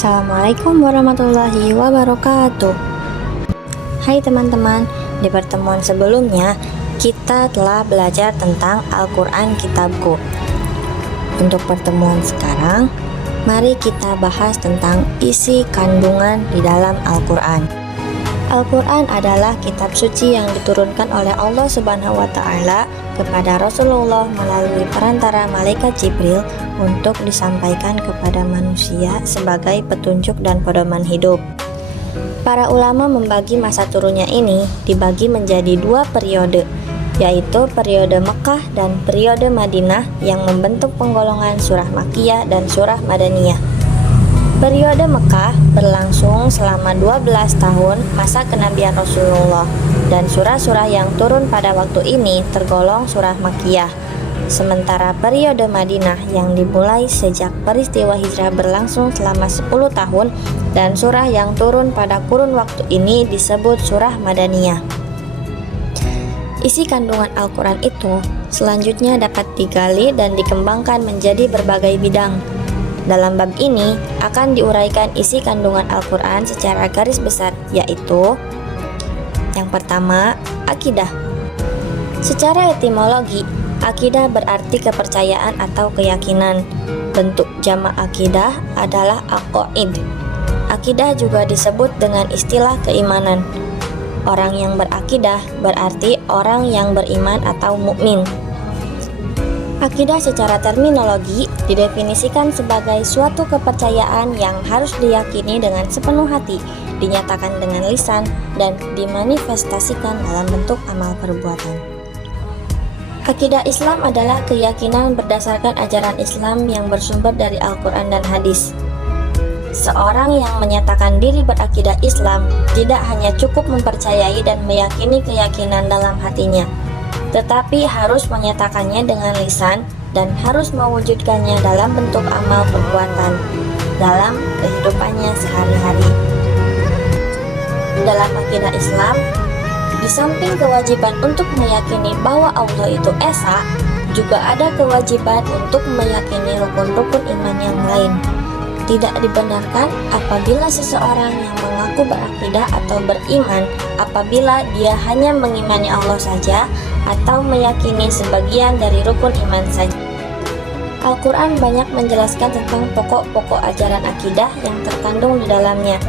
Assalamualaikum warahmatullahi wabarakatuh. Hai teman-teman, di pertemuan sebelumnya kita telah belajar tentang Al-Quran Kitabku. Untuk pertemuan sekarang, mari kita bahas tentang isi kandungan di dalam Al-Quran. Al-Quran adalah kitab suci yang diturunkan oleh Allah Subhanahu wa Ta'ala kepada Rasulullah melalui perantara malaikat Jibril untuk disampaikan kepada manusia sebagai petunjuk dan pedoman hidup. Para ulama membagi masa turunnya ini dibagi menjadi dua periode, yaitu periode Mekah dan periode Madinah yang membentuk penggolongan surah Makkiyah dan surah Madaniyah. Periode Mekah berlangsung selama 12 tahun masa kenabian Rasulullah, dan surah-surah yang turun pada waktu ini tergolong surah Makkiyah. Sementara periode Madinah yang dimulai sejak peristiwa hijrah berlangsung selama 10 tahun, dan surah yang turun pada kurun waktu ini disebut surah Madaniyah. Isi kandungan Al-Quran itu selanjutnya dapat digali dan dikembangkan menjadi berbagai bidang. Dalam bab ini akan diuraikan isi kandungan Al-Quran secara garis besar, yaitu yang pertama, akidah. Secara etimologi, akidah berarti kepercayaan atau keyakinan. Bentuk jamak akidah adalah aqaid. Akidah juga disebut dengan istilah keimanan. Orang yang berakidah berarti orang yang beriman atau mukmin. Akidah secara terminologi didefinisikan sebagai suatu kepercayaan yang harus diyakini dengan sepenuh hati, dinyatakan dengan lisan, dan dimanifestasikan dalam bentuk amal perbuatan. Akidah Islam adalah keyakinan berdasarkan ajaran Islam yang bersumber dari Al-Quran dan hadis. Seorang yang menyatakan diri berakidah Islam tidak hanya cukup mempercayai dan meyakini keyakinan dalam hatinya, tetapi harus menyatakannya dengan lisan dan harus mewujudkannya dalam bentuk amal perbuatan dalam kehidupannya sehari-hari. Dalam akidah Islam, di samping kewajiban untuk meyakini bahwa Allah itu Esa, juga ada kewajiban untuk meyakini rukun-rukun iman yang lain. Tidak dibenarkan apabila seseorang yang mengaku berakidah atau beriman apabila dia hanya mengimani Allah saja atau meyakini sebagian dari rukun iman saja. Al-Quran banyak menjelaskan tentang pokok-pokok ajaran akidah yang terkandung di dalamnya.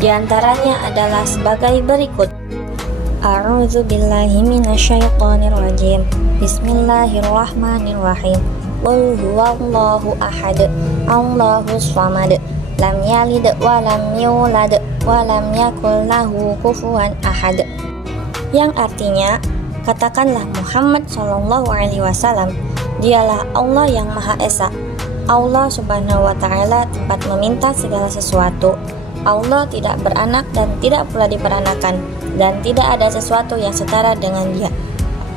Di antaranya adalah sebagai berikut. A'udzu billahi minasyaitonir rajim. Bismillahirrahmanirrahim. Qul huwallahu ahad, Allahus samad, lam yalid wa lam yulad wa lam yakul lahu kufuwan ahad. Yang artinya, katakanlah Muhammad SAW, dialah Allah yang Maha Esa. Allah Subhanahu wa Ta'ala tempat meminta segala sesuatu. Allah tidak beranak dan tidak pula diperanakan, dan tidak ada sesuatu yang setara dengan Dia.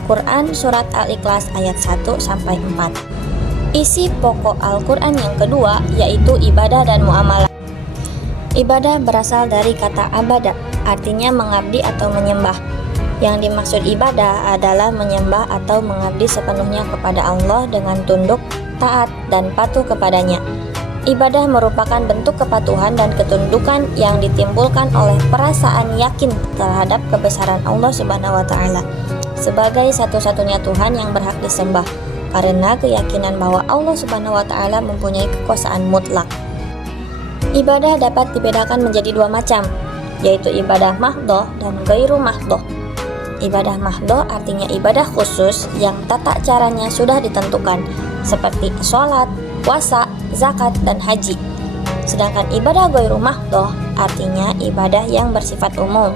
Quran Surat Al-Ikhlas ayat 1-4. Isi pokok Al-Quran yang kedua yaitu ibadah dan muamalah. Ibadah berasal dari kata abada, artinya mengabdi atau menyembah. Yang dimaksud ibadah adalah menyembah atau mengabdi sepenuhnya kepada Allah dengan tunduk, taat, dan patuh kepadanya. Ibadah merupakan bentuk kepatuhan dan ketundukan yang ditimbulkan oleh perasaan yakin terhadap kebesaran Allah Subhanahu wa Ta'ala sebagai satu-satunya Tuhan yang berhak disembah, karena keyakinan bahwa Allah Subhanahu wa Ta'ala mempunyai kekuasaan mutlak. Ibadah dapat dibedakan menjadi dua macam, yaitu ibadah mahdhah dan ghairu mahdhah. Ibadah mahdhah artinya ibadah khusus yang tata caranya sudah ditentukan, seperti sholat, puasa, zakat, dan haji. Sedangkan ibadah ghairu mahdhah artinya ibadah yang bersifat umum.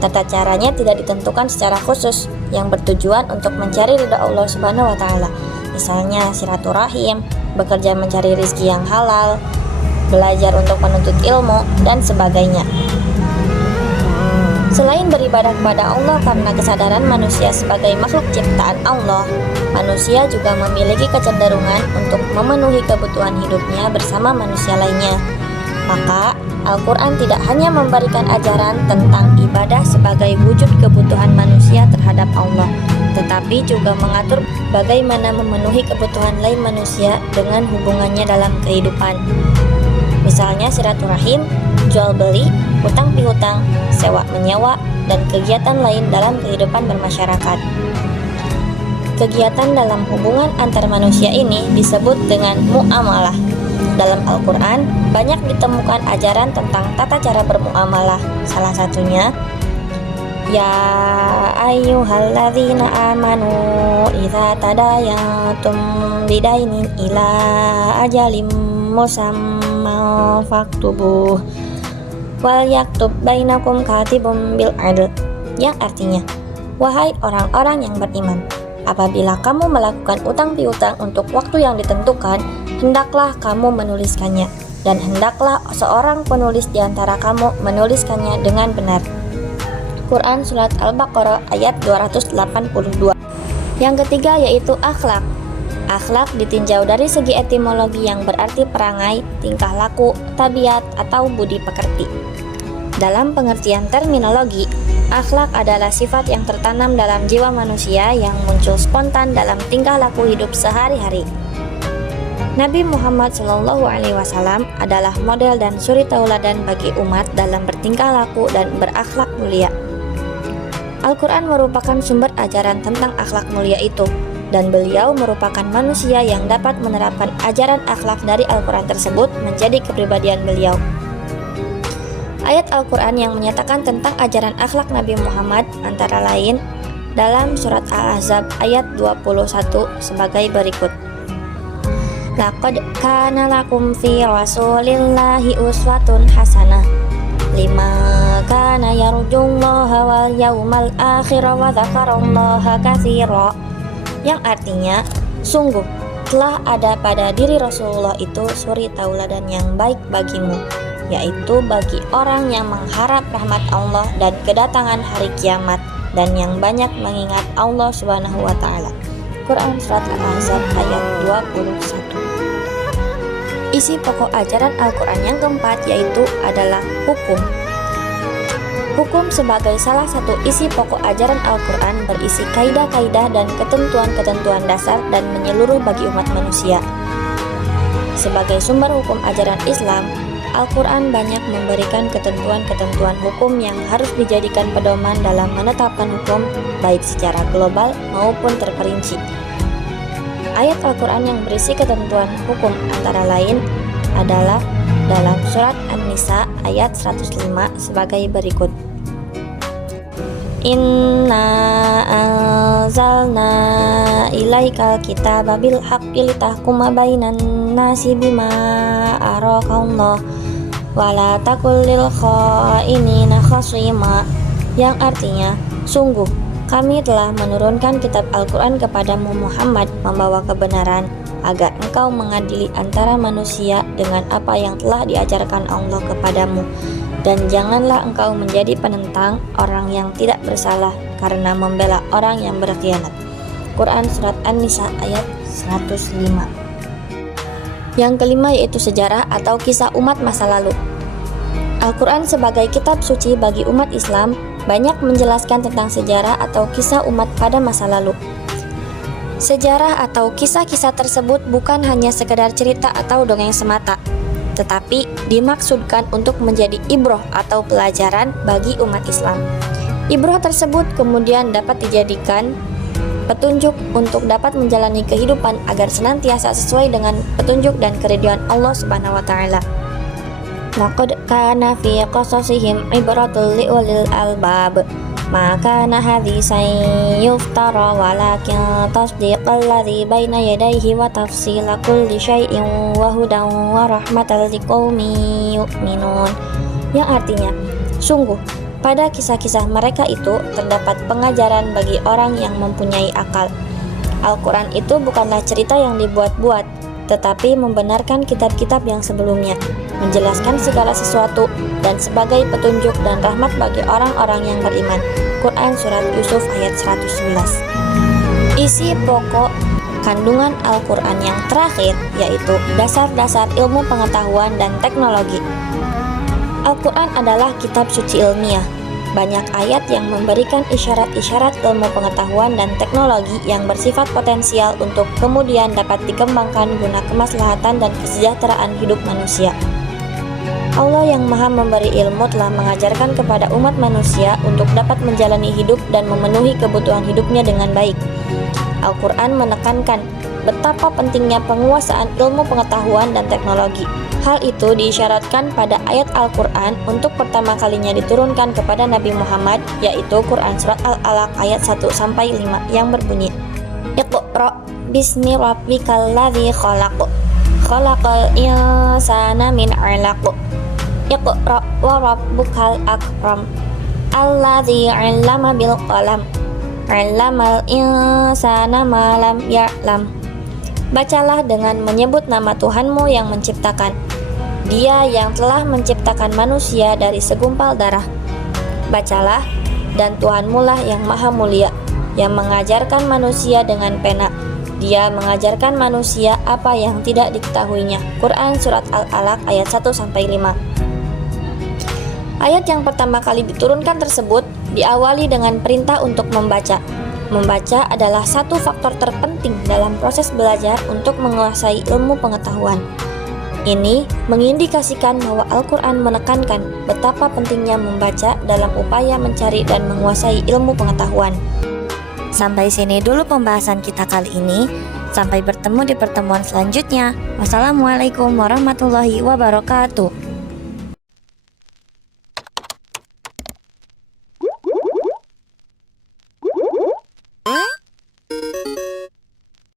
Tata caranya tidak ditentukan secara khusus, yang bertujuan untuk mencari ridha Allah Subhanahu wa Ta'ala. Misalnya silaturahim, bekerja mencari rizki yang halal, belajar untuk menuntut ilmu, dan sebagainya. Selain beribadah kepada Allah karena kesadaran manusia sebagai makhluk ciptaan Allah, manusia juga memiliki kecenderungan untuk memenuhi kebutuhan hidupnya bersama manusia lainnya. Maka, Al-Quran tidak hanya memberikan ajaran tentang ibadah sebagai wujud kebutuhan manusia terhadap Allah, tetapi juga mengatur bagaimana memenuhi kebutuhan lain manusia dengan hubungannya dalam kehidupan. misalnya silaturahim, jual beli, hutang piutang, sewa menyewa, dan kegiatan lain dalam kehidupan bermasyarakat. Kegiatan dalam hubungan antar manusia ini disebut dengan muamalah. Dalam Al-Quran, banyak ditemukan ajaran tentang tata cara bermuamalah. Salah satunya, Ya ayyuhalladzina amanu idza tadayantum bidainin ila ajalim musamma faktubuh wal yaktub bainakum katibum bil adl, yang artinya, wahai orang-orang yang beriman, apabila kamu melakukan utang piutang untuk waktu yang ditentukan, hendaklah kamu menuliskannya, dan hendaklah seorang penulis di antara kamu menuliskannya dengan benar. Quran Surat Al-Baqarah ayat 282. Yang ketiga yaitu akhlak. Akhlak ditinjau dari segi etimologi yang berarti perangai, tingkah laku, tabiat, atau budi pekerti. Dalam pengertian terminologi, akhlak adalah sifat yang tertanam dalam jiwa manusia yang muncul spontan dalam tingkah laku hidup sehari-hari. Nabi Muhammad SAW adalah model dan suri tauladan bagi umat dalam bertingkah laku dan berakhlak mulia. Al-Quran merupakan sumber ajaran tentang akhlak mulia itu, dan beliau merupakan manusia yang dapat menerapkan ajaran akhlak dari Al-Quran tersebut menjadi kepribadian beliau. Ayat Al-Quran yang menyatakan tentang ajaran akhlak Nabi Muhammad antara lain dalam surat Al-Ahzab ayat 21 sebagai berikut. Laqad kana lakum fi rasulillahi uswatun hasanah liman kana yarjullaha wal yawmal akhir wa dzakarallaha katsira, yang artinya, sungguh telah ada pada diri Rasulullah itu suri tauladan yang baik bagimu, yaitu bagi orang yang mengharap rahmat Allah dan kedatangan hari kiamat, dan yang banyak mengingat Allah Subhanahu wa Ta'ala. Quran Surat Al-Ahzab ayat 21. Isi pokok ajaran Al-Quran yang keempat yaitu adalah hukum. Hukum sebagai salah satu isi pokok ajaran Al-Quran berisi kaidah-kaidah dan ketentuan-ketentuan dasar dan menyeluruh bagi umat manusia. Sebagai sumber hukum ajaran Islam, Al-Quran banyak memberikan ketentuan-ketentuan hukum yang harus dijadikan pedoman dalam menetapkan hukum baik secara global maupun terperinci. Ayat Al-Quran yang berisi ketentuan hukum antara lain adalah dalam surat An-Nisa ayat 105 sebagai berikut. Inna anzalna ilaikal kitaba bil haqqi litahkuma bainan nasi bima arakallah wala takul lil khainina khasima, yang artinya, sungguh kami telah menurunkan kitab Al-Quran kepadamu Muhammad membawa kebenaran agar engkau mengadili antara manusia dengan apa yang telah diajarkan Allah kepadamu, dan janganlah engkau menjadi penentang orang yang tidak bersalah karena membela orang yang berkhianat. Quran Surat An-Nisa ayat 105. Yang kelima yaitu sejarah atau kisah umat masa lalu. Al-Quran sebagai kitab suci bagi umat Islam banyak menjelaskan tentang sejarah atau kisah umat pada masa lalu. Sejarah atau kisah-kisah tersebut bukan hanya sekedar cerita atau dongeng semata, tetapi dimaksudkan untuk menjadi ibroh atau pelajaran bagi umat Islam. Ibroh tersebut kemudian dapat dijadikan petunjuk untuk dapat menjalani kehidupan agar senantiasa sesuai dengan petunjuk dan keridhaan Allah Subhanahu wa Ta'ala. Laqad kana fi qasasihim ibratul liulil albab ma kana hadisan yuftara walakin tasdiqal ladzi baina yadayhi wa tafsila kulli syai'in wa hudan wa rahmatan liqaumin yu'minun, yang artinya, sungguh pada kisah-kisah mereka itu terdapat pengajaran bagi orang yang mempunyai akal. Al-Quran itu bukanlah cerita yang dibuat-buat, tetapi membenarkan kitab-kitab yang sebelumnya, menjelaskan segala sesuatu, dan sebagai petunjuk dan rahmat bagi orang-orang yang beriman. Quran Surat Yusuf ayat 111. Isi pokok kandungan Al-Quran yang terakhir yaitu dasar-dasar ilmu pengetahuan dan teknologi. Al-Quran adalah kitab suci ilmiah. Banyak ayat yang memberikan isyarat-isyarat ilmu pengetahuan dan teknologi yang bersifat potensial untuk kemudian dapat dikembangkan guna kemaslahatan dan kesejahteraan hidup manusia. Allah yang Maha Memberi Ilmu telah mengajarkan kepada umat manusia untuk dapat menjalani hidup dan memenuhi kebutuhan hidupnya dengan baik. Al-Quran menekankan betapa pentingnya penguasaan ilmu pengetahuan dan teknologi. Hal itu diisyaratkan pada ayat Al-Quran untuk pertama kalinya diturunkan kepada Nabi Muhammad, yaitu Quran Surat Al-Alaq ayat 1-5 yang berbunyi, Iqra' bismi rabbikal ladzi khalaq, khalaqal insana min 'alaq, Iqra' wa rabbukal akram, alladzi 'allama bil qalam, 'allamal insana ma lam ya'lam. Bacalah dengan menyebut nama Tuhanmu yang menciptakan. Dia yang telah menciptakan manusia dari segumpal darah. Bacalah, dan Tuhanmu lah yang maha mulia, yang mengajarkan manusia dengan pena. Dia mengajarkan manusia apa yang tidak diketahuinya. Quran Surat Al-Alaq ayat 1-5. Ayat yang pertama kali diturunkan tersebut diawali dengan perintah untuk membaca. Membaca adalah satu faktor terpenting dalam proses belajar untuk menguasai ilmu pengetahuan. Ini mengindikasikan bahwa Al-Quran menekankan betapa pentingnya membaca dalam upaya mencari dan menguasai ilmu pengetahuan. Sampai sini dulu pembahasan kita kali ini. Sampai bertemu di pertemuan selanjutnya. Wassalamualaikum warahmatullahi wabarakatuh.